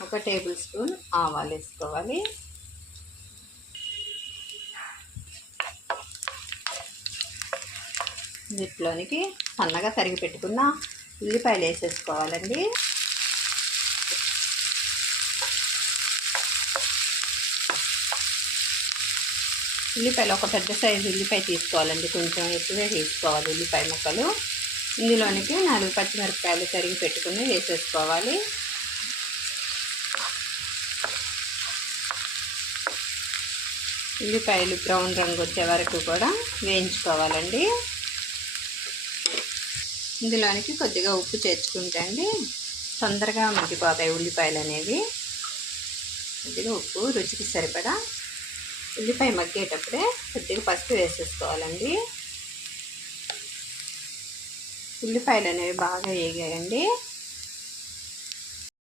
1 table spoon ఆవాలు వేసుకోవాలి. వీటిలోనికి సన్నగా తరిగి పెట్టుకున్న ఉల్లిపాయలు వేసేసుకోవాలండి. ఉల్లిపాయలు ఒక పెద్ద సైజు ఉల్లిపాయ తీసుకోవాలండి, కొంచెం ఎక్కువే తీసుకోవాలి ఉల్లిపాయ ముక్కలు. ఇందులోనికి 4 పచ్చిమిరపకాయలు తరిగి పెట్టుకుని వేసేసుకోవాలి. ఉల్లిపాయలు బ్రౌన్ రంగు వచ్చే వరకు కూడా వేయించుకోవాలండి. ఇందులోనికి కొద్దిగా ఉప్పు చేర్చుకుంటే అండి తొందరగా మగ్గిపోతాయి ఉల్లిపాయలు అనేవి. కొద్దిగా ఉప్పు రుచికి సరిపడా. ఉల్లిపాయ మగ్గేటప్పుడే కొద్దిగా పసుపు వేసేసుకోవాలండి. ఉల్లిపాయలు అనేవి బాగా వేగాయండి.